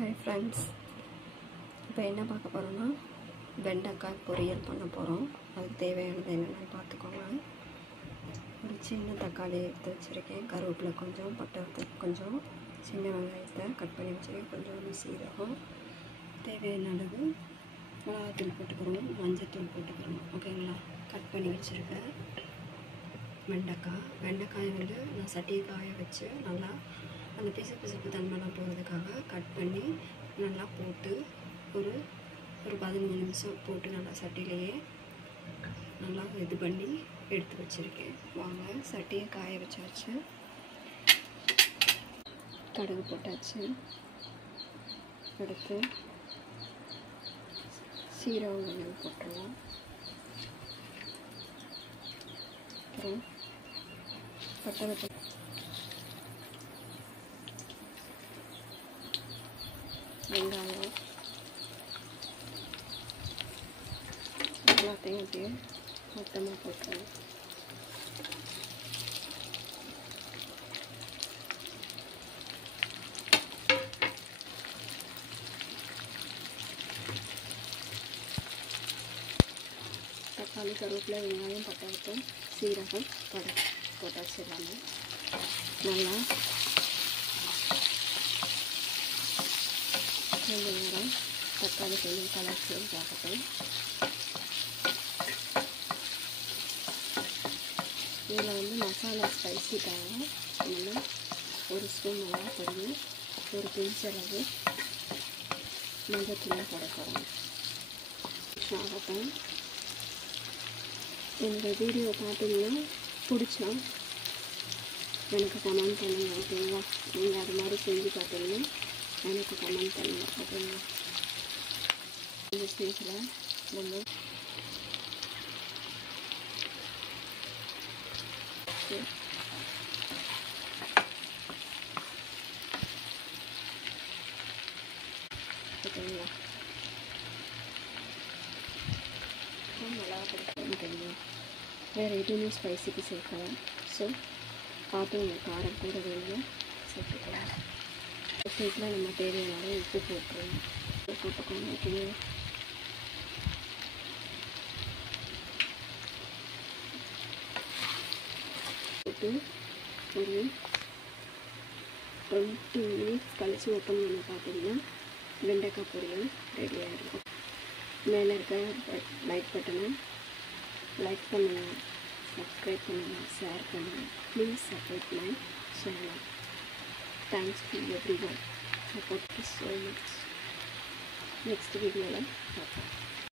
Hi friends, இப்போ என்ன பார்க்க போகிறோன்னா வெண்டைக்காய் பொரியல் பண்ண போகிறோம். அதுக்கு தேவையானது என்னென்னு பார்த்துக்கோங்க. ஒரு சின்ன தக்காளி எடுத்து வச்சுருக்கேன், கருவேப்பிலை கொஞ்சம், பட்டை கொஞ்சம், சின்ன வெங்காயத்தை கட் பண்ணி வச்சுருக்கேன், கொஞ்சம் சீரகம், தேவையானது மிளகாத்தூள் போட்டுக்கிறோம், மஞ்சத்தூள் போட்டுக்கிறோம். ஓகேங்களா? கட் பண்ணி வச்சுருக்கேன் வெண்டைக்காய் வந்து நான் சட்டியை காய வச்சு நல்லா அந்த பிசுப்பு தன்மைலாம் போகிறதுக்காக கட் பண்ணி நல்லா போட்டு ஒரு 15 நிமிஷம் போட்டு நல்லா சட்டியிலேயே நல்லா இது பண்ணி எடுத்து வச்சுருக்கேன். வாங்க, சட்டியை காய வச்சாச்சு, கடுகு போட்டாச்சு, அடுத்து சீரகம் கொஞ்சம் போட்டுடலாம், அப்புறம் பட்டை வெங்காயம் எல்லாத்தையும் அப்படியே மொத்தமாக போட்டுருவோம். தக்காளி, கருவேப்பிலை, வெங்காயம், பட்டை, சீரகம் போட்டாச்சு. எல்லாமே நல்லா கொஞ்சம் நேரம் தக்காளி கொஞ்சம் கலர் சேஞ்ச் ஆகட்டும். இதில் வந்து மசாலா ஸ்பைசிக்காக நம்ம ஒரு ஸ்பூன் மிளகா பொடி, ஒரு பிஞ்ச் அளவு மஞ்சத்தூள் போட போகிறோம். ஆகட்டும். என்னோடய வீடியோ பார்த்தீங்கன்னா பிடிச்சா எனக்கு கமெண்ட் பண்ணுங்கள். ஓகேங்களா? நீங்கள் அது மாதிரி செஞ்சு பார்த்தீங்கன்னா எனக்கு கமெண்ட் பண்ணுங்கள். ஓகேங்களா? இந்த ஸ்டேஜில் நம்ம ஓகேங்களா நல்லா பிடிக்கும். தெரியும், வேறு எதுவுமே ஸ்பைசிக்கு சேர்க்கலாம். ஸோ பார்த்து உங்கள் காரம் கூட வேணும் சேர்த்துக்கலாம். ஸ்டேஜில் நம்ம தேவையான உப்பு போட்டுக்கணும். ஓகேங்களா? போட்டு ஒரு 20 மினிட்ஸ் கழித்து ஓப்பன் பண்ணி பார்த்தீங்கன்னா வெண்டைக்காய் பொரியல் ரெடி ஆகிடும். மேலே இருக்க லைக் பட்டனை லைக் பண்ணுங்கள், சப்ஸ்கிரைப் பண்ணுங்கள், ஷேர் பண்ணுங்கள். Please support my channel. Thanks to every one. Support so much. Next வீடியோவில் பார்ப்போம்.